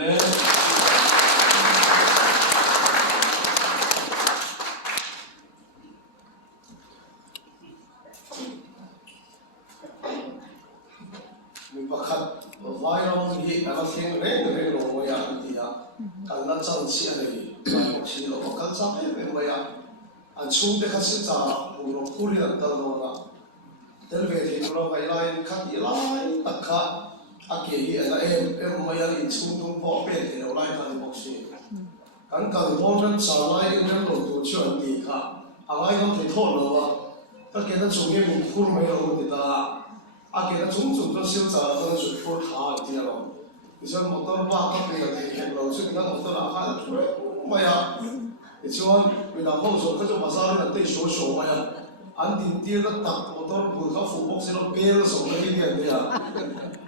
le mình bắt khát vai ông đi ăn thiên lên rồi ngồi ăn thì kan na chang chi ani ma chi lo kan sa pe me ya an chung te kha si cha pu ro khuri an tal no na tel ve thi ro vai lai kha ti lai tak kha a ke hi ana em ma ya in chung tung po pe te lo lai kha ni bok si kan bon ran sa lai in ran lo tu chu an ti kha a lai no te tho lo wa ta ke na chung ye min khur me lo ti ta a ke na chung chung to sil cha lo chu khur tha ti lo 이제 모tor 막 그냥 되게 로즈 그냥 모tor 아까 뭐야 이전 우리가 호소 그저 마사를 때 쇼쇼 뭐야 안 딘디가 딱 모tor 부가 후복스로 배를 소리게 돼야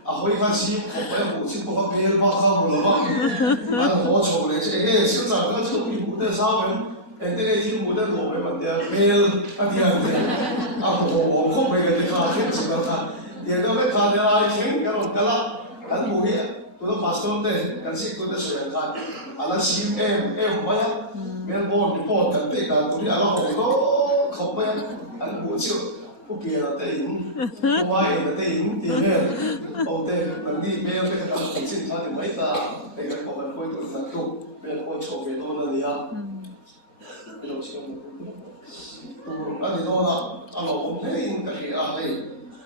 아 거기 같이 뭐야 뭐지 뭐가 배를 막하 몰라 아 뭐죠 이게 진짜 그저 우리 무대 사면 엔데게 팀 무대 보면 돼야 배를 아디한테 아뭐 코베게 다 괜찮다 얘가 왜 가냐 생 그런 거라 안 뭐해 tôi pastor te kan si ko te soya kan ala sim em maya men bon report kan te ka tuli ala ho to khopa an bu chiu pu pia te in wai te in ti ne o te kan di me te ka ta chin tha de mai ta te ka ko ban ko to na tu men ko cho ve to na dia lo chi tu la ni do na ala o te in ka ri a te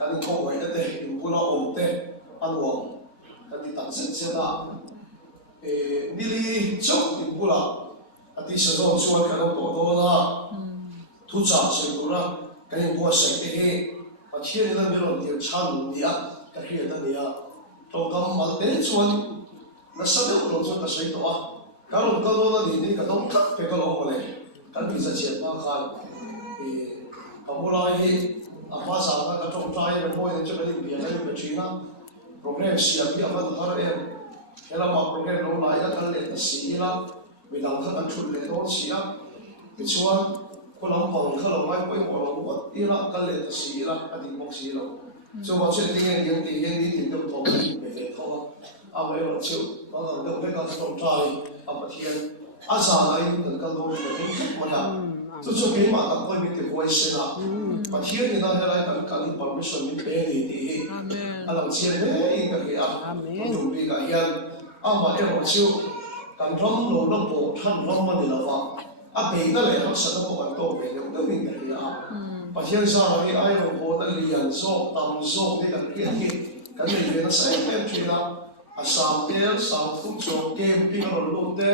kan ko wai te in bu na o te an wo ati tansit seta nili chok in pula ati sadong chuan kanong to na thu cha se pura kanin bua se te he pathian na meron dir chan dia ka hria ta dia to kam mal te chuan na sadong lo chuan ka sei to a karong ka lo na ni ka dong khat pe ka lo mo le kan bi sa chen pa khan kamula hi apa sa ka tong trai na mo ne chuan ni bi na ni china program siap dia apa har ela ma program lo lai la kan le ta si la mi dang kha kan thul le do siap mi chuan ko lam pang kha lo mai ko lo ko ti la kan le ta si la adi mok si lo so wa chen ding yang ti yang ni ti to me le tho a mai lo chu ba ga de pe ka to trai a pa thian a sa lai kan ka lo le ni ma la chu chu ke ma ta ko mi te ko se la pa thian ni na lai kan kan permission ni pe ni ti alam chia le in ka ya tu bi ka ya ama e ro chiu kan rom lo lo po than rom ma ni la wa a pe na le ha sa ko kan to be le do min ka ya pa hian sa ri ai ro po ta lian so tam so ni ka kia hi kan nei ve na sai pe chi na a sa pe sa fu cho kem pi ro lo te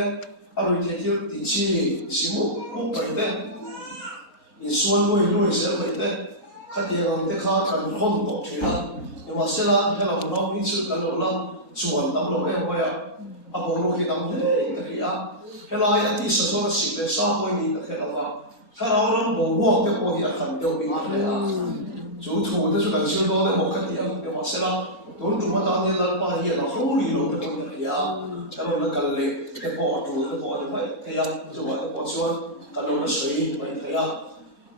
a ro te ti ti chi si mu mu pe te in suan lo lo se pe te kha ti ram te kha kan rom to chi na nhưng mà sẽ là cái lòng nó biết sự cẩn thận chuẩn tấm lòng em vậy à bố nó khi tấm thế cái gì à cái lai anh đi sử dụng sự để sao coi đi cái đó à cái đó nó bố buộc cái bố hiện thành điều bị mất đấy à chủ thủ thì chúng ta siêu đó để một cái điểm nhưng mà sẽ là tốn chúng ta đang làm bao nhiêu nó không đi được cái con gì à cái đó nó cần lệ cái bố chủ cái bố như vậy thế à chúng ta cái bố chuan cái đó nó suy vậy thế à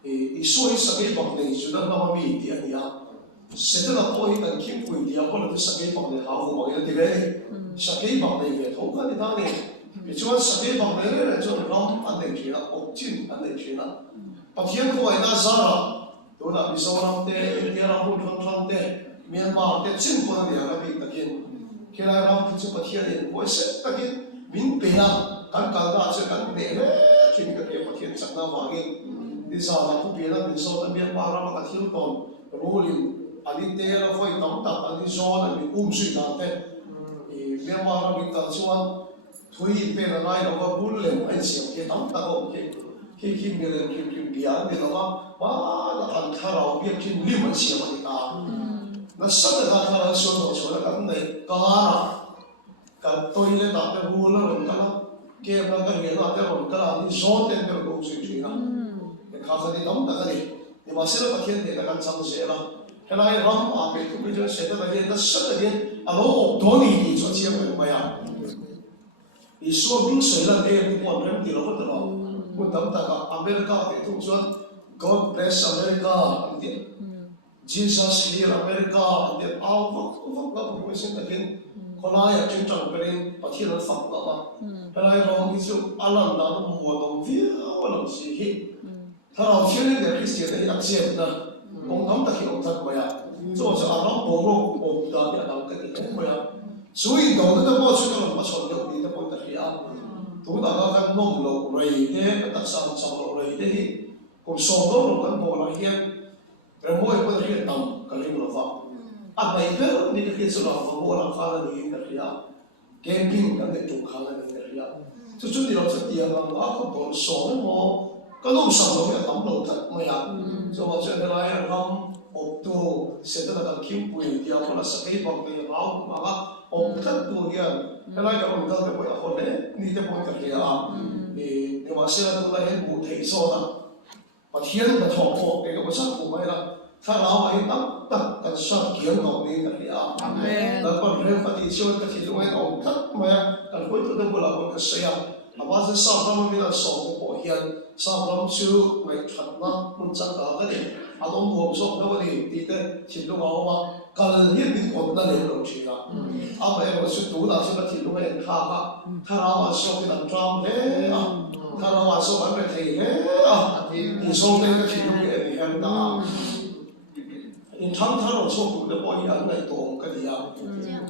thì suy sẽ cái bằng này chúng ta nó bị tiền gì à sẽ là tôi cần kiếm quyền thì có là cái sắc bằng để hảo hữu bằng cái đấy sắc bằng này về thấu cái đó này vì cho sắc bằng này là cho nó anh này chuyện là ổn chín anh này chuyện là và thiên không phải là sao là tôi là bị sao làm thế cái làm hụt làm thế Myanmar thế chín con này là bị tất nhiên cái này làm thì chúng ta thiên này mỗi sẽ tất nhiên mình bị làm cần ra sẽ cần để chuyện cái cái thiên sắc nào mà cái đi sao là cũng bị làm bị sao là Myanmar làm cái thiếu tồn rolling anh đi là phải tóm tập anh đi so là bị suy làm thế thì Myanmar là bị tận xuân thuê về là lại nó có bún lên anh xỉu cái tóm tập ok khi người lên khi biển thì nó có là thành thà nào biết khi liêm anh xỉu mà thì ta nó sắp là thà là xuân rồi xuân là cái này cá là cái tôi lên tập cái bún là mình cái nó kia là cái hiện là cái mình cái là đi so tên cái đồ suy suy nào cái khác thì tóm tập cái này nhưng mà sẽ là cái hiện thì là cái sáng sẽ là cái này ram à bên tụi mình sẽ là cái nó rất là cái alo đó đi cho chiếm cái mày à thì số những sự là cái bọn em thì nó rất là một tấm ta cả America thì thuộc cho God bless America Jesus heal America thì ao vóc vóc là một cái sự là cái คนร้ายจึงจังเป็นประเทศนั้นฝังละมาเวลาเราที่สุดอัลลัมดาต้องหัวต้องวิ่งวันละสี่หิถ้าเราเชื่อในเรื่องคริสเตียนที่อักเสบนะองค์ทำตะเกียบทัดมาอ่ะส่วนจะอัลลัมโปโรองค์ดาเนี่ยเราก็ได้เห็นมาอ่ะสวยดอกนั่นก็ช่วยเรามาชนเดียวนี้แต่คนตะเกียบตัวนั้นก็กันน้องเราเลยเนี่ยตักสามสามเราเลยเนี่ยผมสอนน้องเรากันบอกอะไรเงี้ยเราไม่ควรเรียนต่ำกันเลยเราฟังอะไรเพื่อนี่ก็คือสุราฟังบอกเราข้าเลยตะเกียบแกมปิ้งกันในจุกข้าเลยตะเกียบจุดที่เราจะเตรียมกันว่าเขาบอกสอนหมอก็ต้องสั่งเราเนี่ยทำเราตัดไม่อ่ะจะว่าจะอะไรเราอบตัวเสร็จแล้วก็คิวปุยเดียวคนละสเปซบอกเลยเรามาว่าอบตัดตัวเนี่ยอะไรก็มันก็จะไปเอาคนเนี่ยนี่จะพูดกันเลยอ่ะเดี๋ยวว่าเสร็จแล้วเราเห็นบุตรที่สอนประเทศมันท้องบอกเองก็ไม่ทราบผมไม่ละถ้าเราไอ้ตั้งกันชอบเกี่ยวกับนี้กันเลยอ่ะแล้วก็เรื่องปฏิเสธก็ที่ตรงนี้อบตัดมากันคุยตัวเด็กเราคนก็เสียอาว่าจะสอบเราไม่ได้สอบก็บอกเฮียสอบเราชื่อไม่ทันนะมันจังก็ก็ได้อาต้องผมสอบแล้วก็ดีดีแต่ที่ตรงเอาว่าการเรียนเป็นคนนั่นเองเราชื่อละอาไปเราชื่อตัวเราชื่อที่ตรงนี้ข้าก็ถ้าเราสอบที่นั่นจำเฮ้ยถ้าเราสอบไม่ได้เฮ้ยที่สอบเนี่ยก็ที่ตรงนี้เห็นนะอินทั้งถ้าเราสอบตัวบอกอย่างไรตรงก็ดีอ่ะ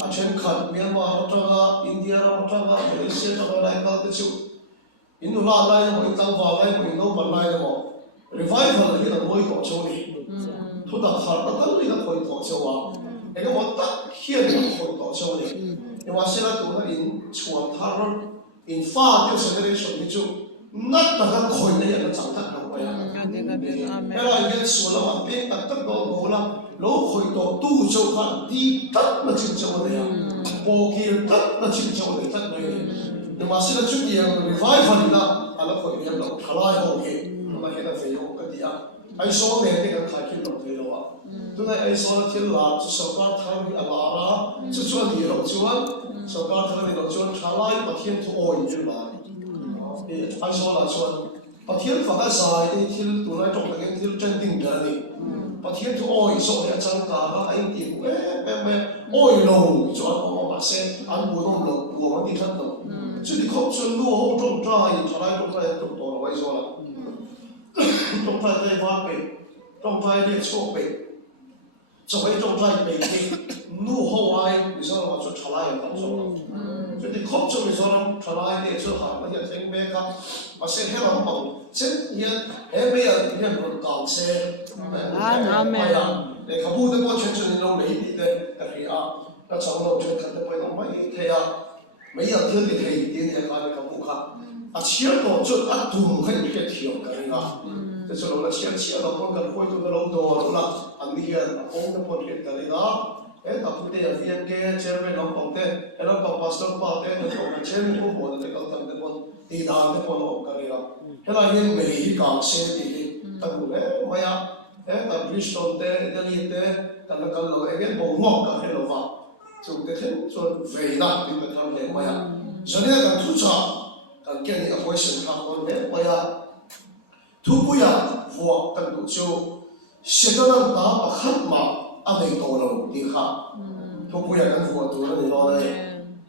อาเช่นขัดเมียนมาเราจะว่าอินเดียเราจะว่ามาเลเซียจะว่าอะไรก็ได้ชิวอินโดนีเซียเราอินตังวาเราอินโดบัลลัยเรารีไวฟ์อะไรที่เราไม่ก่อช่วงนี้ทุกท่านขาดตั้งแต่เราคอยก่อช่วงเอกว่าตั้งเฮียเราคอยก่อช่วงนี้เดี๋ยวว่าเสร็จแล้วตัวนั้นอินชวนทารณ์อินฟ้าที่เสด็จชนมิจูนัดตั้งแต่คอยเนี่ยก็จังทักเราไปอ่ะเวลาเรียนส่วนเราเป็นตั้งแต่โดนโหราเราคอยต่อตู้เจ้าขันดีตัดมาจิ้มเจ้าเลยอ่ะโบกี้ตัดมาจิ้มเจ้าเลยตัดเลยเดี๋ยวมาเสร็จแล้วชุดเดียวรีไวฟ์อะไรนะอะไรคอยเนี่ยเราทลายโบกี้มาเห็นอะไรอยู่ก็ดีอ่ะไอ้โซ่เนี่ยที่กันขายกินเราเลยแล้วอ่ะตัวนั้นไอ้โซ่ที่เราจะสกัดทางที่อะไรล่ะจะชวนที่เราชวนสกัดทางที่เราชวนทลายประเทศทั่วโลกอยู่แล้วไอ้โซ่เราชวนประเทศฝั่งซ้ายที่ตัวนั้นตรงนั้นที่จันทิงเดนี่ประเทศทั่วโลกโซ่เนี่ยจังกาไอ้ที่โอ้ยลงจวนออกมาเส้นอันบุญลงรวมที่ท่านต้องจุดที่เขาชวนดูเขาตรงใจทลายตรงใจตรงตัวเราไว้โซ่ละตรงใจได้ว่าไปตรงใจเรียกโชคไปจะไปตรงใจไปที่นู่หัวไอ้มิสเราจะทลายกันโซ่จุดที่เขาชวนมิสเราทลายเนี่ยจะหาไม่ใช่เส้นเบก้ามาเส้นให้เราบอกเส้นยังเฮ้ยไม่ยังยังโดนกางเส้นเนี่ยเขาพูดแต่ว่าเช่นเราไม่ดีเลยแต่ที่แล้วชาวเราจะขัดไปทำไมเทียไม่อยากเที่ยวที่เที่ยวเนี่ยการเขาพูดค่ะเชื่อตัวจุดตุ้มให้เที่ยวกันนะแต่ส่วนเราเชื่อเราคนกันคุยตัวเราโดนละอันนี้องค์เป็นคนเห็นกันเลยนะแต่พูดแต่ยังเวียนแก่เชื่อไม่น้องบอกแต่เราบอกพาสต้าป้าแต่เราบอกเชื่อไม่รู้บอกแต่เราทำแต่คนตีดานแต่คนออกกันเลยนะเวลาเห็นไม่ดีกางเสียดีตั้งแต่ไม่อะแต่บริสโตเต้เดลีเต้แต่ละกันเราเองบอกงอกกันให้เราฟังจุดเด่นส่วนเวลาที่เป็นทำเลยไม่อะส่วนนี้กันทุกชากันแค่นี้ก็ไม่ใช่ทำคนเนี่ยไม่อะทุกอย่างหัวกันดูโจเชื่อกันตาประคัดมาอะไรตัวเราดีค่ะทุกอย่างกันหัวตัวเราเนี่ยเลย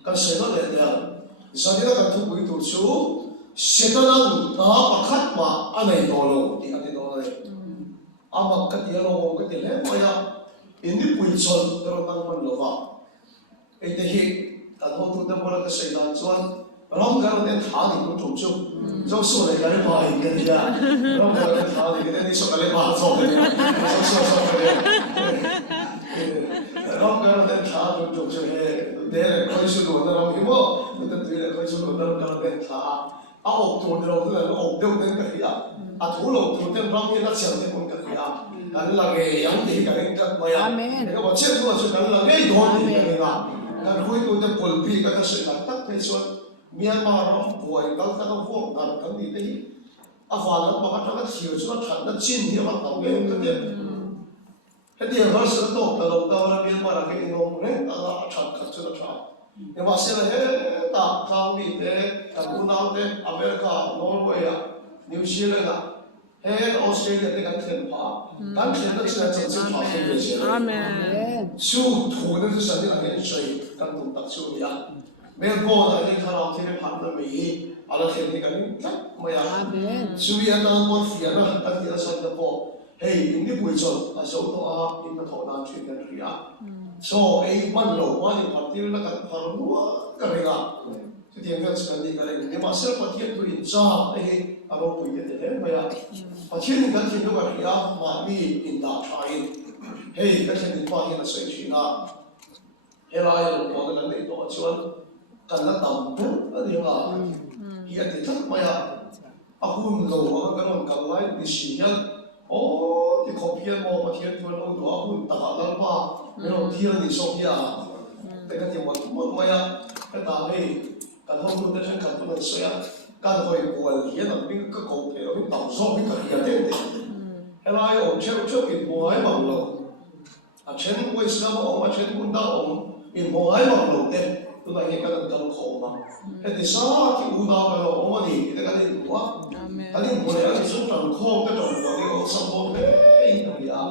กันเชื่อกันเลยเนี่ยส่วนนี้กันทุกอย่างดูโจเชื่อกันตาประคัดมาอะไรตัวเราดีอะไรตัวเลยอามากัดยาลงกัดเลยไม่อะอินดี้ปุยชนเราตั้งมันหรอวะไอ้เด็กกันหัวตัวเด็กพวกเราก็ใช้ด้านส่วนเราก็เราเนี่ยท่านี่ก็ถูกจุดเราสู้เลยกันไปกันดีอ่ะเราก็เราท่านี่กันนี่สู้กันเลยมาสู้กันเลยสู้กันเลยเราก็เราเนี่ยท่าถูกจุดเฮ้เดี๋ยวคอยสู้กันเราหิมะมันจะตื่นคอยสู้กันเราก็เราเนี่ยท่าเอาออกตัวเราเนี่ยเราออกเดี๋ยวเนี่ยกันดีอ่ะตัวเราตัวเนี่ยเราเนี่ยนักเสียงเนี่ยคนกันดีอ่ะกันละเงี้ยยังดีกันกันไม่อ่ะเนี่ยว่าเชื่อตัวช่วยกันละเงี้ยโดนดีกันอ่ะกันคุยตัวเนี่ยคนพี่ก็จะช่วยกันตั้งใจช่วยเมียนมาเราป่วยกันก็ต้องฟ้องกันกันดีไปอาฟ้านั้นบอกว่าถ้าเสียชีวิตฉันนั้นชิ้นที่มันต้องเกิดขึ้นเนี่ยเดี๋ยวเราสุดโต่งแต่เราแต่ว่าเมียนมาเราเองงงเลยอะไรฉันขัดสุดฉันเนี่ยว่าเสียเลยตาทางนี้เด็กตะกุนเอาเด็กอเมริกานอร์เวย์นิวซีแลนด์ออสเตรเลียเด็กกันเข็นผ่ากันเข็นนั่นคือจะผ่าไปเลยใช่ไหมสู้ถูกนั่นคือสัญญาณเห็นใช่ kan tum tak chu ya mel ko na ni khara thile phan na mi ala thil ni kan tak maya suwi ata ko fia na kan ti sa da po hey in ni pui chol a so to a in na tho na chin kan ria so ai man lo wa ni phan ti la kan phar nuwa ka re ga ti tiang kan san ni ka le ni ma sel pa tiang tu in cha ai aro pui de de maya pa chin kan ti no ka ria ma mi in da thain hey ka chen ni pa ni na sai chi na helai lo ko kan ni to chuan kan la tam pu ani ma hi ati thak maya a hun lo wa kan on kan lai ni si yan o ti khopia mo pa thian tu lo do a hun ta ka la pa me lo thia ni so ya te ka ti mo maya ka ta hei kan hon tu ta chen kan tu na so ya kan hoi kual hi na ping ka ko pe lo ta so bi ka hi ate helai o che ki mo ai ma lo a chen ko islam o ma chen kun da o in mo ai ma lo te tu na ye ka kan ko ma e ti sa ki u da ba lo o ma ni te ka ni wa ani mo le ani so tan ko ka to ko ni o sa mo me in ka ya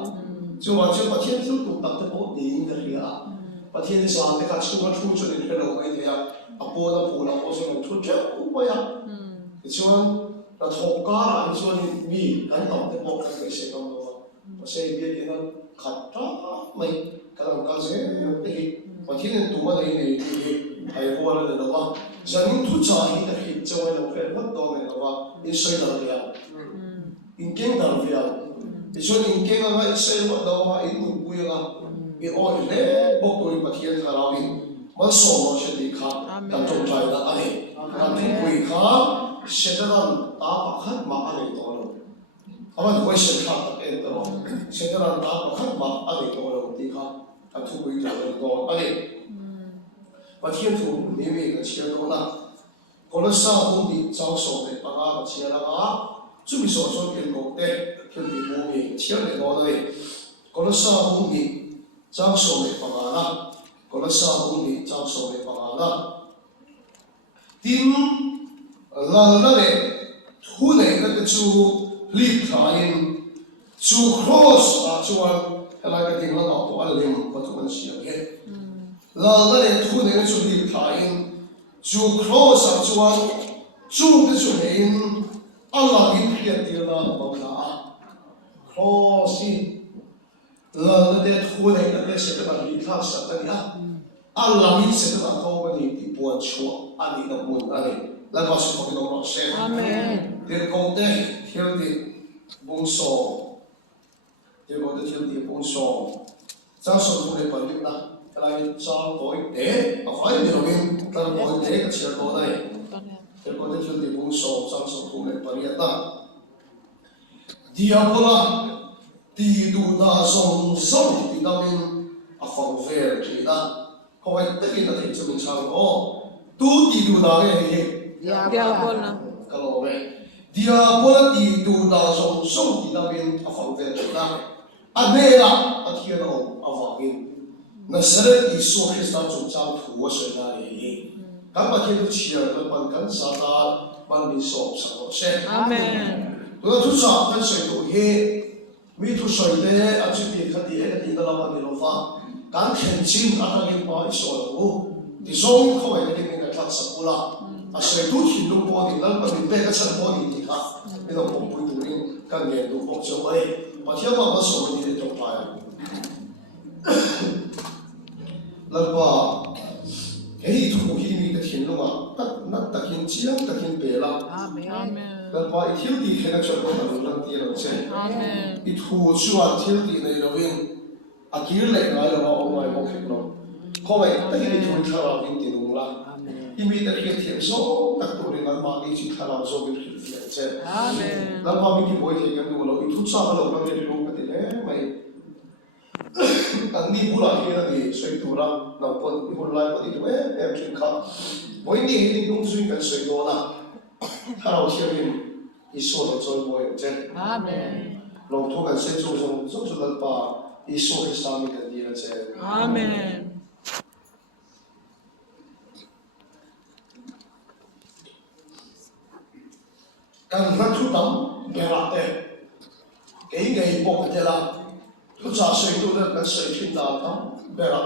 chu wa chu pa chen chu tu ta te po ni in ka ya pa chen ni sa te ka chu ma chu chu ni pe lo ai te ya a po na pu na o so na chu chu u pa ya ti chuan ta tho ka ra ni chuan mi kan tam te po ka ke se kam lo pa se bi ni na khat ta mai ka lang ka se te hi pa chen tu ma nei nei ti ai ho la de wa zanin tu cha hi na hi chawai lo fe mat do me wa in soi da ya in ken da ya i chuan in ken nga i sei wa do ha in nu pu ya i o le bok to i pa thian tha ra in ma so mo se di kha ta chom chai da ani ka tu pui kha se da dan ta pa khat ma ani to lo ama ko se kha ta en to se da dan ta pa khat ma ani to lo ti kha ka tu pui ja lo do ani pa thian thu ni me ka chia do na ko la sa hum di chao so de pa ga chia la ga chu mi so so ken ko te thil di mo me chia le do na ko la sa hum di chao so de pa ga na ko la sa hum di chao so de pa ga na tin la la le thu ne ka chu li thain chu cross a chuan ala ka ting la ma to al lim pa tu man sia ke la la le thu ne chu li thain chu cross a chuan chu te chu in Allah in hiat ti la ma na cross la la le thu ne ka le se ta li tha sa ta ya Allah in se ta ko ba ni ti po chu ani na mun ani la ba su ko no ro se amen te ko te hiel di bung so te ko te hiel di bung so cha so thu le pa ni na lai cha boi te a phai ni ro in ta boi te ka chia ko dai te ko te hiel di bung so cha so thu le pa ni ta dia bola ti du na song song ti na min a phong ver ti na ko ai te ki na ti chu min chang o tu ti du na ge he dia bola ka lo ve dia bola ti du na song song ti na min a phong ver ti na a ne la a ti na o a va in na sare ti so Krista chu chang thu wa se na ye ka pa ti tu chia na pan kan sa ta ban min so sa o se amen tu tu sa kan se tu he mi tu so de a chu ti kha ti e ti da la ma ni lo fa kan khen chin a ta ni pa so lo ti so ko ai ni ni ka thak sa pula a se tu thi lu po ni lan pa ni pe ka sa po ni ti kha ni lo po pu tu ni kan ge du po so ai pa thia ma ma so ni de to pa la pa ei tu hi mi ka thin lu ma tak na takin chiang takin pe la amen la pa i thil ti khena chho ko na lang ti lo che amen i thu chuan thil ti nei lo in a kir le ngai lo o mai mo khek lo ko ai ta hi thu thara in ti nung la i mi ta hi thiam so tak tu ri ngan ma ni chi thara so bi thil ti che amen la pa mi ti boi the kan du lo i thu cha lo ka ni lo ka ti le mai kan ni pula hi na ni soi tu la na pon i hol lai pa ti we em chin kha boi ni hi ding dung suin kan soi do na thara thiam in i so lo choi boi che amen lo thu kan se chu so la pa i so Krista mi kan di la che amen kan na thu tam be ra te ke ngai po ka te la tu cha soi tu da kan soi thin da tam be ra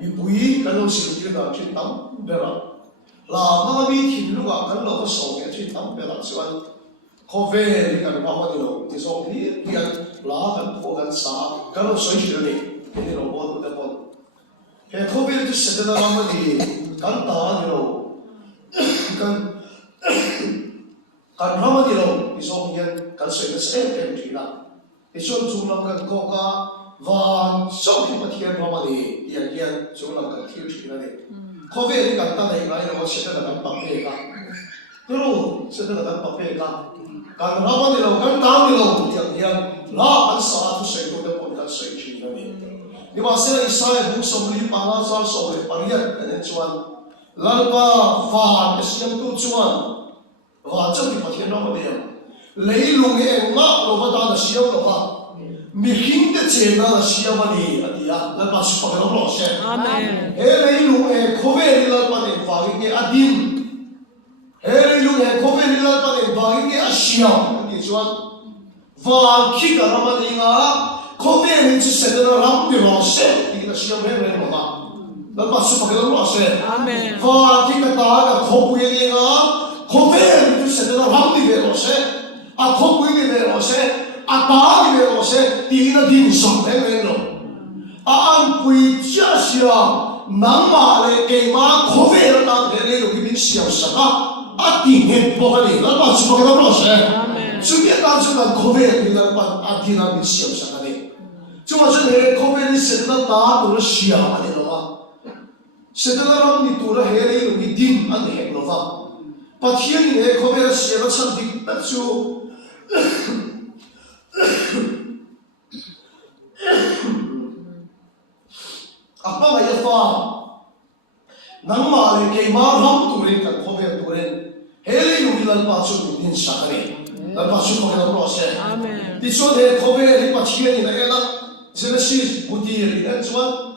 มีปุยกันเราสิ่งที่เราคิดตั้งเบลล์ลามามีที่รู้ว่ากันเราก็ส่งคิดตั้งเบลล์ส่วนคอเฟ่กันว่ามันเราที่ส่งที่เพียงลากันพอกันสากันเราสวยชิลนี่ที่เราบอกแต่บอกเฮ้คอเฟ่ที่เสด็จเรามาดีกันตาเรากันกันพระมาดีเราที่ส่งเพียงกันสวยกันเสียเต็มที่ละที่ส่วนจุลกันก็กาวันส่งที่มาเที่ยวพระมาดีอย่างเงี้ยจุลกันที่ที่นั่นเองคอเฟ่ที่กันตั้งในไรเราเสด็จกันปักเอกกันรู้เสด็จกันปักเอกกันการพระมาดีเรากันตามดีเราอย่างเงี้ยลาอันสาธุเสด็จกันปนกันสวยที่นั่นเองนี่ว่าเสียอิสราเอลบุกสมรีปานาซาสมรีปาริยันนั่นชวนลาลปาฟานเสียงตุชวนว่าจะมีประเทศน้องมาเดียวเลยลุงเองมาโลภดานเสียงโลภมีหินเตเจน่าเสียมาดีอันนี้อะแล้วมาสุภาพเราหล่อเสียเลยลุงเองเขาเวริลปานิฟากิเกอดิมเลยลุงเองเขาเวริลปานิฟากิเกอเสียอันนี้ชวนว่าคิดกันมาดีนะเขาเวริจะเสด็จรับดีหล่อเสียที่นั่นเสียงเวริลมาแล้วมาสุภาพเราหล่อเสียว่าคิดกันตากับเขาคุยกันนะเขาเวริจะเสด็จรับดีหล่อเสียอะเขาคุยกันหล่อเสียอาตาดีเลยว่าเสตีน่ะดินส่งให้เองหรออันคุยเจ้าเสียน้ำมาเลยเองมาขอเวลาตั้งแต่เรื่องที่มีเสียสักอันที่เห็นพวกนี้แล้วมาสุภาพเราเสสุดท้ายการสุดท้ายขอเวลาที่เราอันที่เรามีเสียสักนี่จังหวะนั้นเลยขอเวลาเสร็จแล้วตาตัวเสียอันนี้หรอวะเสร็จแล้วเรามีตัวเฮเลยมีดินอันนี้หรอวะปัจจัยนี้ขอเวลาเสียแล้วฉันดิตัดชูapa gaya fa nang ma le ke ma ram turin kan khobe turin hele nu lan pa chu din sakare lan pa chu ko ro se amen ti so de khobe ri pa chie ni na ela genesis buti ri na chuan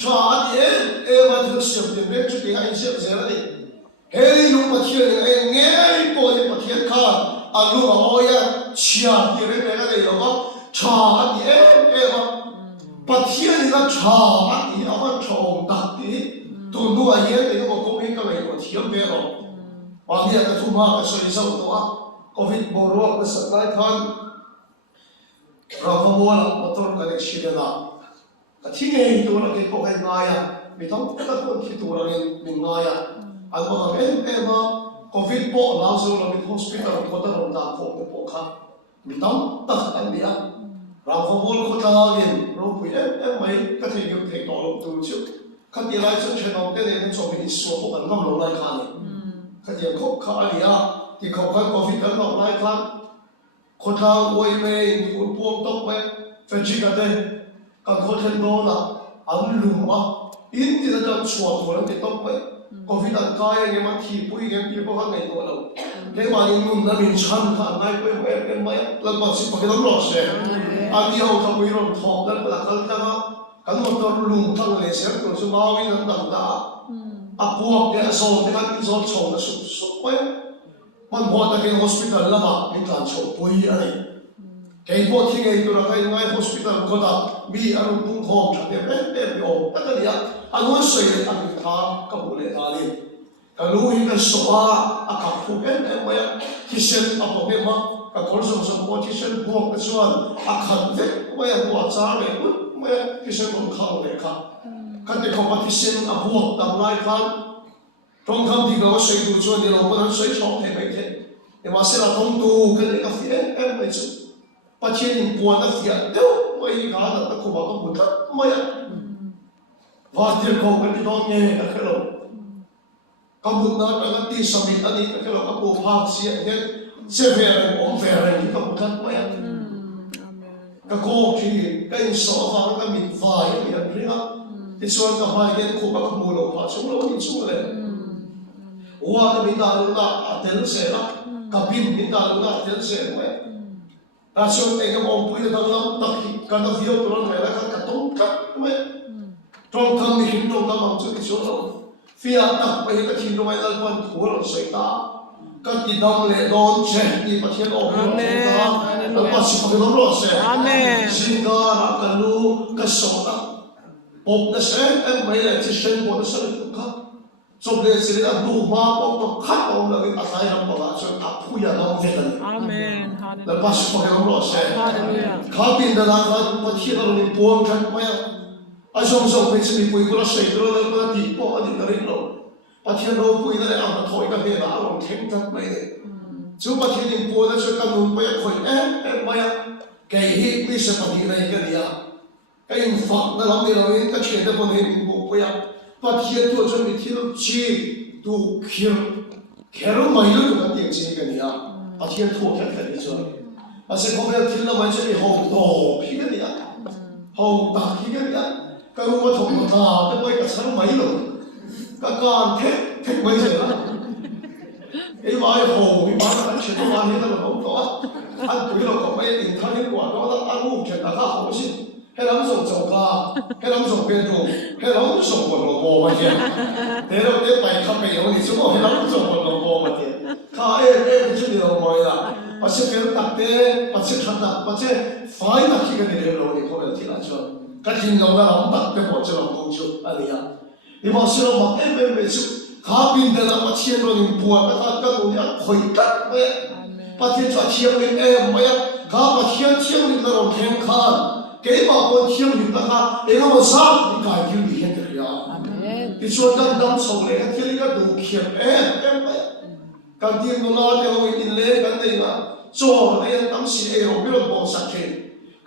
cha e ma tu se de be chu ti ai se se ri hele nu pa chie ni e nge po de pa chie kha alu ma oya chia ti re me ga de yo cha e maปัจจัยนี้ก็ชาที่เอามาชงดักที่ตัวนู้นยังไงก็คงไม่ก็ไม่ก็เทียมเบลล์วันนี้ก็ทุ่มมากก็สวยสดตัวโควิดบอรัวก็สักหลายท่านเราขโมยมาต้นกันเองชีวิตนะแต่ที่นี่ตัวเราเก็บพวกให้ง่ายไม่ต้องแต่คนที่ตัวเราเองมีง่ายอันว่ามาโควิดปอเราส่งเราไปโฮสพิทอลคนที่เราตามพวกไปปกครับไม่ต้องตัดอันเดียวเราขโมยคนละเงินเราคุยไม่ก็ที่อยู่ที่ต่อเราดูชิวขัดยังไงฉันเชื่อน้องเต้เนี่ยชอบเป็นส่วนพวกกันน้ำเราไล่ขันเนี่ยขัดยังคบขาอะไรที่เขาขัดกาแฟกันเราไล่ขันคนทางวัยเมย์คนพวงตกไปเฟจิกันเด้กันคนเห็นโดนอ่ะอันลุงวะอินที่จะชวนตัวเราไปตกไปกาแฟตัดกายยังมันทีปุยยังที่พวกเขาในตัวเราเรื่องมันยังนุ่มนั่นเป็นชั้นขันไม่เป็นไม่แล้วมาสิบปีต้องรอเสียอันนี้เขาทำวิโรจน์ทองแล้วก็หลักการที่ว่ากันหมดตัวลุงทั้งเลยเสียตัวสมาวินันต่างตาพวกเนี่ยโซนที่กันโซนโชว์นะสุดไปมันพอแต่เป็นโฮสพิทอลละมาเป็นการโชว์ปุยอะไรแกพวกที่ไงตัวเราไงโฮสพิทอลก็ได้มีอารมณ์ตุ้งโฮมฉันเนี่ยเป็นโยมแต่ก็เนี่ยอันนั้นสวยอันนี้ท่ากับบุเรตาลีกันรู้ให้กันสบายอาการผู้เป็นไม่ที่เช่นอัปเดตมากับคนสมบูรณ์ที่เช่นพวกเป็นส่วนอาการเด็กไม่หัวจ้าเลยไม่ที่เช่นคนเขาเลยครับกันที่เขาที่เช่นพวกทำลายกันตรงคำที่เราใช้ดูส่วนที่เราไม่ต้องใช้ช่องให้ไม่เห็นแต่ว่าเสร็จแล้วต้องดูกันเลยกับเฟียไม่จุดปัจจัยนี้ปวดนะเฟียเดี๋ยวไม่ขาดแต่คุณบอกว่าบุตรไม่ว่าเดี๋ยวเขาเป็นที่ต้องเงี้ยกันเราก็บุตรนั้นก็ตีสมิธอันนี้ก็เราก็ปลูกผักเสียเนี่ยเสียเวรของเวรนี่ก็บุตรไม่ก็โกที่ก็อินสอบฟังก็มีไฟมีอะไรนะที่ส่วนกับไฟเนี่ยคู่กับมูลค่าช่วงเราอินช่วงเลยว่าก็มีตาลุน่าเทลเซล่ะกับบินมีตาลุน่าเทลเซไว้แต่ส่วนเองก็มองพูดถึงเราตักกันวิโอตัวนั้นแล้วก็กระตุ้นกันไหมตรงทางนี้ตรงทางมันจะที่ส่วนเราฟิอาตักไปก็ที่ตรงไอ้เราควรหัวเราใส่ตาก็ที่ดำเลยโดนเช็ดที่ประเทศออกมาแล้วก็สิบปีต้องรอเสียสิงห์รักกันลูกก็สอน bột nó sẽ em mấy là chỉ sinh bột nó sẽ được khắp trong đây sẽ là đủ ma bột nó khát ông là cái sai lầm của bạn cho áp phu ya nó về đây Amen. là bác sĩ phải ông lo sẽ Hallelujah. khá tin là nó thiên là niệm buông khát mày anh xong phải chỉ bùi của nó xây rồi nó đi bỏ đi nó rinh rồi bác thiên đâu bùi nó lại ăn thôi cái này là ông thèm khát mày đấy chú bác thiên niệm buông nó cho căn luôn mày khỏi em mày cái hi bây giờ bác thiên này cái gì à cái in phật nó làm gì rồi cái chuyện đó còn hiện bộ bây giờ bác thiên tôi cho mình thiên chi tu kia kia rồi mày nó cũng tiếng gì cái gì à bác thiên thua cái gì rồi bác sĩ có vẻ thiên là mày sẽ bị hậu tổ khi cái gì à hậu tạ khi cái gì à cái lúc mà thằng ta nó mới cái sáng mấy rồi cái con thế mấy giờ đó cái bài hồ cái bài nó chuyện nó làm như là không có anh tuổi nó có mấy tiền thằng cái quả đó là anh cũng chuyện là khá hậu xin hay lắm dùng dầu ca hay lắm dùng bên dùng hay lắm dùng quần lồng bò mà thiệt thế đâu cái bài khăm mày ông thì chúng nó hay lắm dùng quần lồng bò mà thiệt khá em chứ điều mày là bác sĩ cái đặc tế bác sĩ thật đặc bác sĩ phải đặc khi cái này rồi thì không phải thì là cho cái chuyện nó là không đặc cái bộ cho nó không chịu anh ấy thì bác sĩ nó mặc em về chịu khá bình thường là bác sĩ nó nhìn buồn các đồ này khởi cắt vậy bác sĩ cho chiêm lên em vậy khá bác sĩ chiêm lên nó làm khen khan cái mà con chiêm lên nó khá em nó sao thì cái kiểu gì hiện thực ra thì cho đâm đâm sầu lên cái cái đồ khiếp em vậy cái tiếng nó là cái hồi in lên cái này mà cho này đâm xì em biết là bỏ sạch hết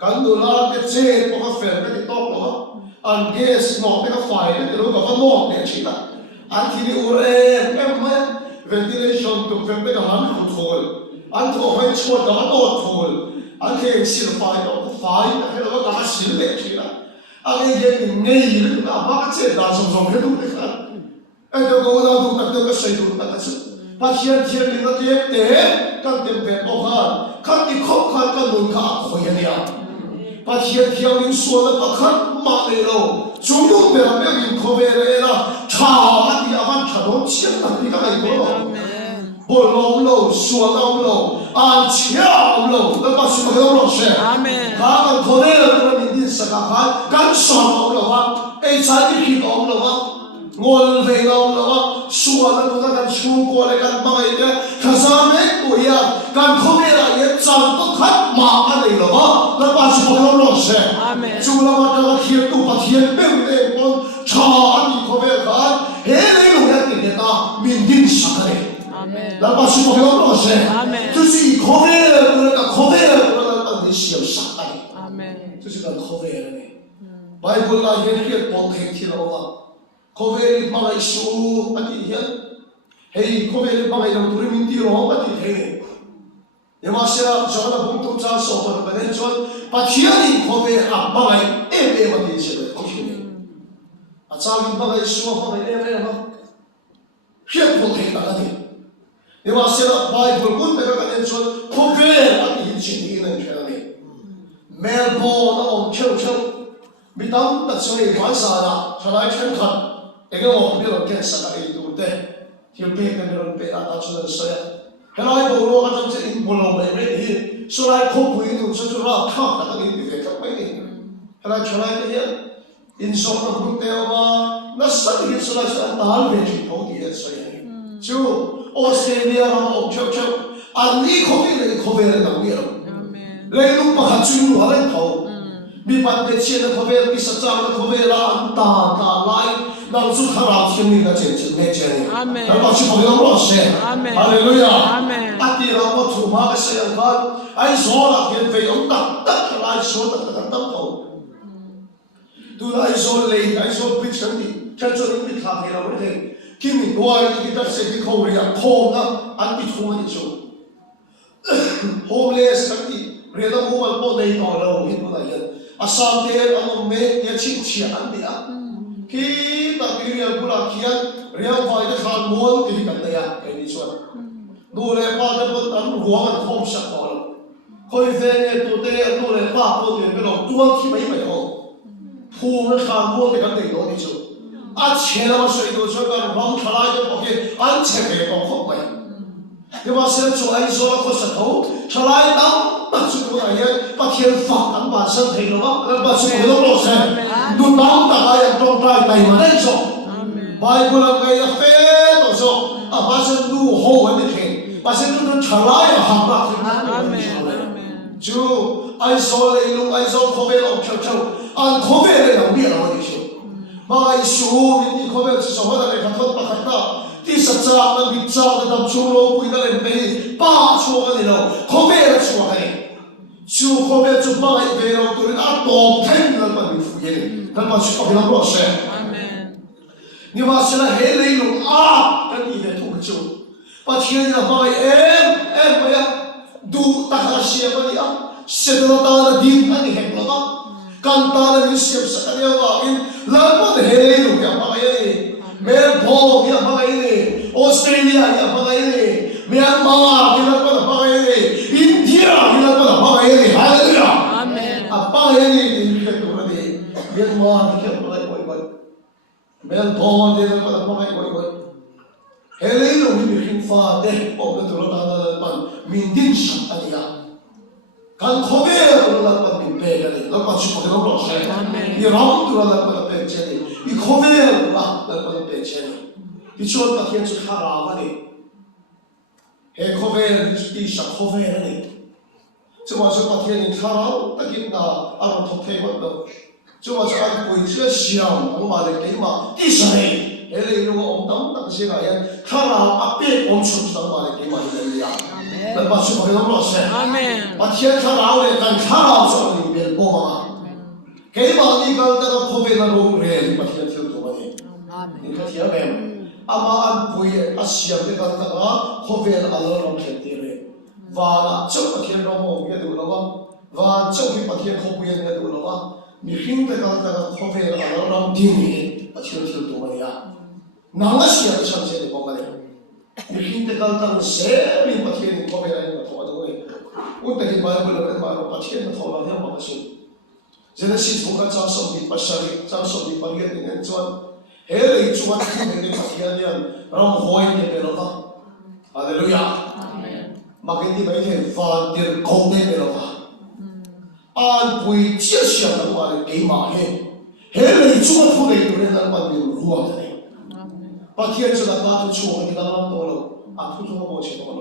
cái nó là cái chế của cái phèn cái tóc đó anh gas nó cái phải cái nó có nó để chỉ là anh thì đi em mà ventilation tụi phèn cái hắn control anh thôi phải cho đó đó thôi anh thì xin phải đó phải cái đó cái xin để chỉ là anh ấy cái ngay là mà cái chế đa song cái đúng đấy anh tôi có đâu tụi ta cái xây tụi ta cái sự phát hiện thiên linh nó tiếp tế các tiệm vẹn bảo hàn các cái không khăn các nguồn khác khỏi hiện à phát hiện thiên linh xuân là các khăn mà này đâu chúng tôi về làm việc không về đây là chào anh đi ăn chả đón chiên là đi cái này có đâu bồi lông lâu xuân ông lâu ăn chiên ông lâu nó bắt chúng tôi lâu sẽ các con thôi đấy là tôi mình đi sạc hàng các sòng ông lâu á ấy trái đi khi ông lâu á ngồi về ông lâu á xuân nó cũng đang chung qua lạiกันbằng ấy cái thời gian đấy tuổi àกันkhông biết là những chẳng có khách mà anh ấy lâu á nó bắt chúng tôi lâu sẽ chúng nó bắt đầu khiến tụ bắt hiện bên đây con cha anh đi không biết cái hết đấy lúc đấy người ta mình đi sạc đấy là bắt chúng tôi lâu sẽ就是 cover 那个 cover 那个小傻的，就是个 cover 的。Bible 那些些光听起来嘛，cover 帮来修，那底下，嘿 cover 帮来用对面地罗，那底嘿，你嘛是啊，像那碰到啥时候，那边说把天里 cover 啊帮来，那问题是的，不行的，啊，家里帮来修，帮来嘛，偏不听那个的。你话写了 Bible 本那个人说，可别那你心里能看到的，没播那我瞧瞧，没当那所以晚上啦，出来看看，那个我们要干啥个的，对不对？就别跟别人别那到处人说呀，后来部落他这一部落没问题，说来可不一定说就让看那个你别看没的，后来出来这些，因说那不对嘛，那什么说来说哪里去投的说呀，就。Australia nó ôm chau chau, anh đi không biết là không về là đâu biết đâu. Lấy lúc mà hắn chuyên hóa lên thầu, bị bắt để chia là không về, bị sát trang là không về là anh ta lại, đang giúp thằng nào thiên linh là chuyện nghe chuyện. Các bạn chỉ phải nói sẽ. Hallelujah. Anh đi làm một thủ mà cái sự khác, anh số là hiện về ông đặt lại số đặt thầu. Tu là anh số biết chân đi, chân số đi khám thì là vấn đề. Khi mình đuổi thì kita sẽ đi khâu riêng thôm đó ăn bị thua đi chỗ homeless cái gì riêng là mua một bộ đầy tỏi đâu hiện tại hiện asam tiền ông mẹ nhà chinh chia ăn đi ăn khi ta đi riêng cũng là khi ăn riêng vài cái khăn muôn thì cái này cái đi chỗ đủ để ba cái bộ ăn ruộng ăn không sạch tỏi khơi về này tụi tê đủ để ba bộ tiền cái đó tuôn thì mấy hồ thu cái khăn muôn thì cái này đó đi chỗ à,钱那么水都说个往出来就不给，俺钱给搞好呗。nhưng mà sẽ cho ai zo có sẽ thấu trở lại đó bắt chước của ai bắt thiên phạt anh bạn sân thầy nó bắt chước của nó lo sẽ đun nóng ta ai trong trai này mà đấy rồi bài của là ngày là phê đó rồi bắt chước đu hồ anh thế bắt chước đu trở lại à học bạc chú ai zo lấy lúc ai zo khó về lòng châu châu anh khó về đây là biết là gì chứ mà ai số mình đi khó về chỉ số hóa đây khát thốt bắt khát taที่สัจจะมันวิจารณ์ทำชั่วโลกคุยกันเลยเป็นป้าชั่วกันเลยเราเขาเวรชั่วกันเลยชั่วเขาเวรจุดมาไอ้เวรเราตัวนี้ตอบแทนแล้วมันมีฝุ่นเย็นแล้วมันชั่วกันแล้วก็เสียนี่ว่าสิ่งเหตุเลยลูกกันอีเวทุกชั่วปัจจัยเราไปไปดูตาหาเสียมันนี่เสด็จตาละดินอันนี้เห็นแล้วกันตาละมีเสียบสักอย่างว่าอินแล้วมันเหตุเลยลูกอย่างไรमेरे भाव या बगाइले ऑस्ट्रेलिया या बगाइले म्यांमार या बगाइले इंडिया या बगाइले हालेलुया आमेन अब बगाइले इनके तो रहे म्यांमार के बगाइ कोई मेरे भाव दे बगाइ कोई हेलेलो मी खिंफा दे और तो रहा पन मिंदिन शक्तिया kan khobe la pan min pe ga le la pa chu ko lo se ni ram tu la pa pe che ni I khobe la pa pe che ni ti chot pa kien chu khara wa ni he khobe ti sha khobe ni chu ma chu pa kien ni khara ta kin na a ro thok the wa do chu ma chu an pui che siam ang ma le ke ma ti sa ni he le lu om tam ta se ga yan khara a pe om chu ta ma le ke ma le ya那把书给他们写，把天他拿来干他拿手里边播嘛，给把你个那个破费那种人，把天听懂没？你看天没？阿妈安不也？阿想那个那个破费那个弄天地嘞，完了就把天让我们读了吧，完就给把天考不也读了吧？你听那个那个破费那个弄天地，把天听懂没呀？哪个想上去的报告嘞？你听这个当谁没把天抛开来把头都会，我等于买回来把天的头了要把它修，现在系统个张手的把手里张手的把那个人转，还得转那个把天的让火一点了吧，哈利路亚，马给你每天发点功德了吧，按规节想的话的给马嘿，还得转出来有人能把你ruang的。把天知道把这错你刚刚多了，啊，不错我去多了。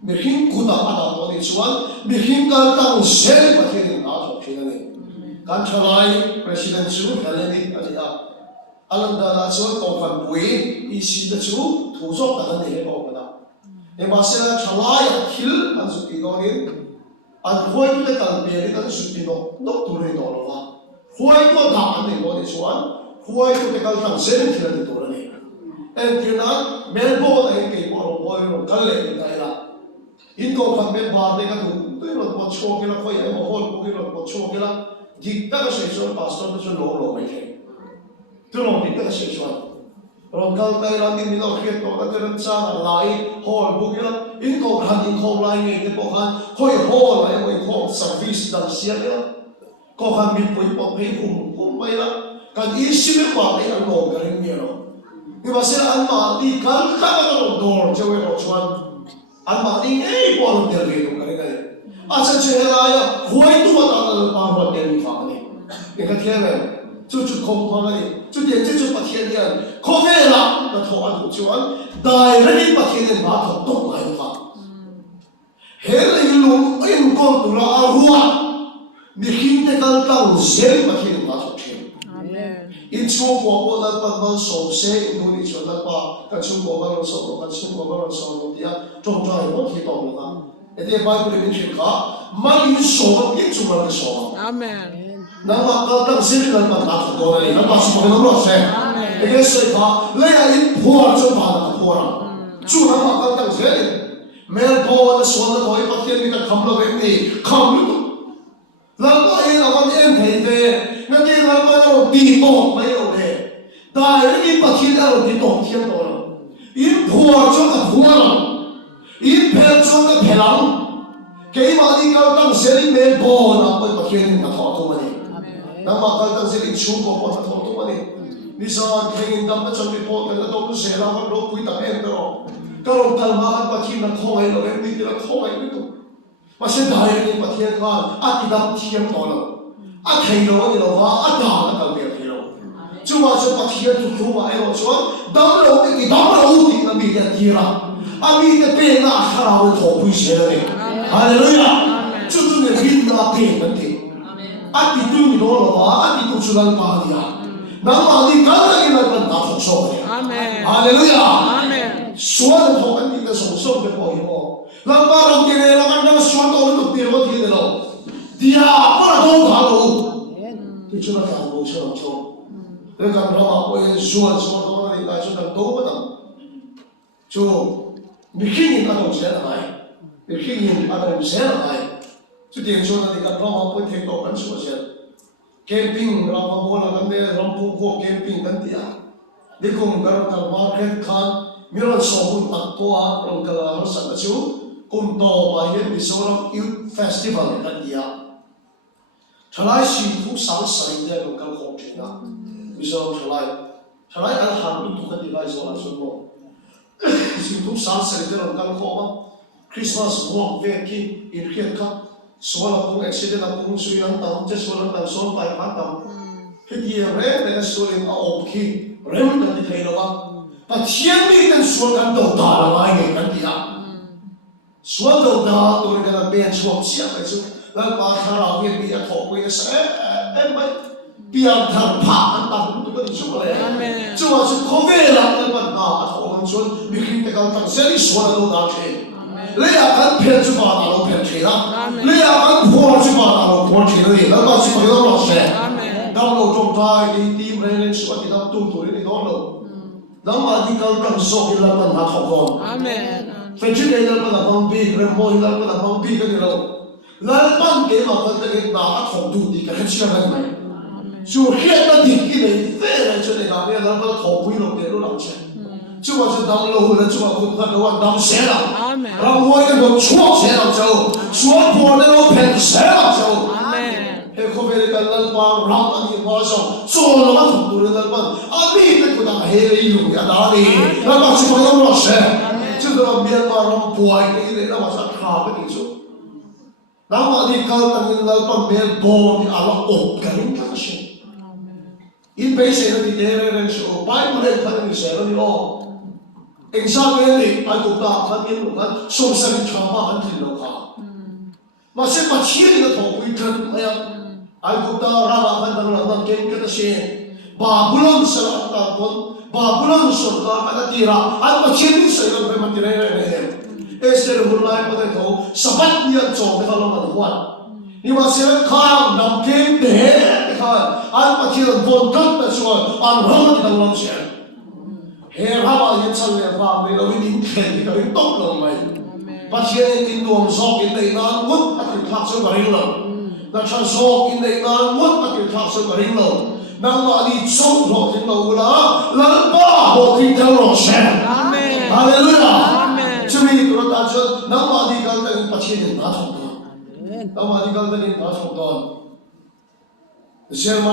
你很孤单啊，多的吃完，你很敢当谁把天的拿走去了呢？刚才来，Presiden 主看了你，而且啊，阿伦达那时候高官不会，一时的主土作等等那些包括的，你把现在出来呀，听俺说的多呢，俺会的当别的当说的多，都多的多了吧？会的当俺的多的吃完，会的当当谁听的多了呢？And you know, Melbourne ay kay mo boy ro kalle dai la. Inko pag me ba de ka tu, tu ro po cho ke la ko ay mo hol ko ro po cho ke la. Dikta ka session pastor to lo mai ke. Tu ro dikta ka session. Ro kal kai la ni no ke to ka ter cha lai hol bu ke la. Inko khan inko lai nge te po khan khoi hol ai mo ko service dan sia ke la. Ko khan mi po pe kum mai la. Kan isi me ba ai an lo ka ring me ro. Vì vậy sẽ ăn mà đi cắn khắp các đồ đồ cho người họ chuan ăn mà đi ngay qua luôn tiền về cái này à chân chơi là ya huay tu mà ta là bao nhiêu tiền đi phá này cái thiên này chú không phá này chú tiền chú bắt thiên này có vẻ là thọ ăn chuan đại ra đi bắt thiên này bắt thọ tốt lại phá hết là những lúc em con tụi nó ruột mình khi thế cái tao sẽ bắt thiên này bắt thọ in chung của cô là bắt đầu sầu xe in đi cho nó qua cái chung của bắt đầu sầu cái chung của bắt đầu sầu thì trong trái một thì tổng là cái đấy bài của mình chuyện khác mà in sầu in chung là cái sầu amen nãy mà cái tăng sinh là mà đạt được rồi nãy mà sầu cái nó rất sẽ cái sự khác lấy in phua cho mà là phua ra chú nãy mà cái tăng sinh mình phua nó sầu nó thôi bắt thiên mình cầm lo cái này cầm luôn làm cái là con em thấy vềงั้นที่เราไม่ต้องตีโต้ไม่เอาเลยแต่ยิ่งปะที่เราตีโต้เทียนโตแล้วยิ่งผัวจนกับผัวเรายิ่งเพลจนกับเพลเราเกี่ยมาที่เราตั้งเสรีเมย์โบนะไปปะที่นี่กับทอตัวมันเองนั่งมาการตั้งเสรีชูกับปะทอตัวมันเองนี่สอนเพลงดำมาจนมีโปรแต่ละตัวเสียแล้วก็รู้คุยต่างเองตลอด ก็ลงทางมาอันปะทีนักข้องไอ้เราเอ็มดีนักข้องไอ้ไม่ถูกมาเส้นได้ในปะเทียนข้างอาทิตย์ดำเทียมต่อเราอาไทยเราเนี่ยเราว่าอาดาแล้วกันเดียวเราจู่ว่าจะปะเทียนทุกๆว่าไอ้เราชวนดำเราเนี่ยดำเราติดมันมีแต่ทีละอามีแต่เป็นหน้าข้าวถอดผู้เชี่ยวเลยฮาเลลูยาจู่เนี่ยวินหน้าเป็นมันติดอาทิตย์ตุ้มโดนเราว่าอาทิตย์ตุ้มสุนันมาเนี่ยน้ำมันที่กันเลยมันเป็นตาทุกโซ่เนี่ยฮาเลลูยาส่วนของอันนี้ก็ส่งส่งไปพออยู่แล้วก็เราเกลียดเรากันนั่งส่วนตัวเราตัวเดียวที่เดียวเดียก็เราต้องทำเราที่ช่วยเราเราช่วยเราช่วยแล้วกันเราเอาไปส่วนตัวเราในการช่วยเราตัวก็ต้องช่วยมีขี้เกียจอะไรเสียอะไรมีขี้เกียจอะไรเสียอะไรจุดเด่นช่วยเราในการเราเอาไปเทคโนโลยีช่วยเสียแคมปิ้งเราเอาไปเราทำเนี่ยเราพูดพวกแคมปิ้งกันเดียนี่คงการเรามาร์เก็ตคันมีรถส่งตัดตัวเราก็เราสั่งชูกุมโตไปเห็นมิโซรัมยูทเฟสติวัลกันเดียทลายสิ่งทุกสารสิ่งเดียวกันของจริงนะมิโซรัมทลายอันหันดูทุกคนที่ไปโซลันสุดโต่งสิ่งทุกสารสิ่งเดียวกันของคริสต์มาสวันเวกินอินเคียนครับส่วนเราคงเอ็กซิเดนต์คงสุยนันตั้งจะส่วนเราส่วนไปพันตั้งเฮียเร่ในส่วนเอาโอเคเร่มันที่ไทยเราบ้างแต่เชียงมีกันส่วนกันตัวตาละไม่เงี้ยกันที่อ่ะส่วนตัวตาตัวนี้กันเป็นส่วนเชียงไปส่วนแล้วมาคาราเวียนมีอะขอบคุยเสไม่เปียกทางผ่าอันตัดตัวก็ที่ช่วยช่วยช่วยเขาเวลาแล้วมันมาของมันส่วนมีคิดแต่การตั้งเสียงส่วนตัวตาเองเลี้ยกันเพียรจุบาตาเราเพียรเชียร์เลี้ยกันพัวจุบาตาเราพัวเชียร์เลยแล้วมาช่วยเราหล่อเสียดาวเราจงใจทีมเรนส่วนที่เราตุ้มตัวนี้ดาวเราน้ำมันที่เขาตั้งโซ่ที่เรามันหาของเราเฟรนช์ที่เรามันทำบีเรมโมที่เรามันทำบีกันเราแล้วมันเกี่ยวกับการเงินหาของดูดีกันเชื่อไหมช่วยเขียนนั่นดีที่เลยเฟรนช์ในการเนี่ยเรามันขอคุยเราเดี๋ยวเราเชื่อช่วยจะดาวเราแล้วช่วยคุณท่านเราดาวเสียเราเราไว้กันเราช่วยเสียเราเจ้าช่วยพอเราเพ่งเสียเราเจ้าเฮ้ยเขาเป็นกันนั่นว่าเราอันนี้ว่าส่งส่วนเราถูกตัวนั่นว่าอันนี้เป็นคนต่างเฮลีอยู่อย่างนั้นแล้วก็ช่วยเราเสียจุดเราเมียนมาเราป่วยนี่เลยเราว่าจะขาดไปที่สุดแล้วอันนี้เขาตั้งแต่เราต้องเมียนบอลที่อะไรอบกันกันเสียอินไปเสียที่เดี๋ยวเรื่องชั่วไปมันเลยพันธุ์เสียแล้วนี่อ๋อเอ็งชอบเรื่องนี้ไอ้กุฎาพันธุ์นี้หนูกันสงสัยชาวบ้านที่เราขามาเสียมาเชี่ยนี่ต้องคุยกันไหมไอ้กุฎาเราพันธุ์เราต้องเก่งกันเสียบาบุลันสลับตาคนบาบุลันสุดท้ายกันที่เราไอ้มาเชี่ยนี่ใส่เราไปมันที่ไหนเนี่ยเอสเตอร์หุ่นไล่มาได้เขาสะบัดเนี่ยจบไปเขาลงมาทุกวันนี่ว่าเสียข้าวน้ำเค็มเด็ดข้าวอันมาเชี่ยบนกันไปช่วยอันเราที่ต้องลงเสียเฮ้ยเราอย่างฉันเนี่ยฟังเราไม่ดิ้นเข็นเราไม่ตกลงไปมาเชี่ยกินดวงซอกกินในนั้นวุ้นอันที่ทักเสกริงเราแต่ฉันซอกกินในนั้นวุ้นอันที่ทักเสกริงเรานั่งว่าดีส่งหลอกถึงเราละแล้วบ้าบอกที่เจ้าหลอกเสียฮาเลลูยาช่วยตัวตาช่วยนั่งว่าดีกันแต่ปัจจัยนี้น่าสนใจนั่งว่าดีกันแต่นี่น่าสนใจเชื่อ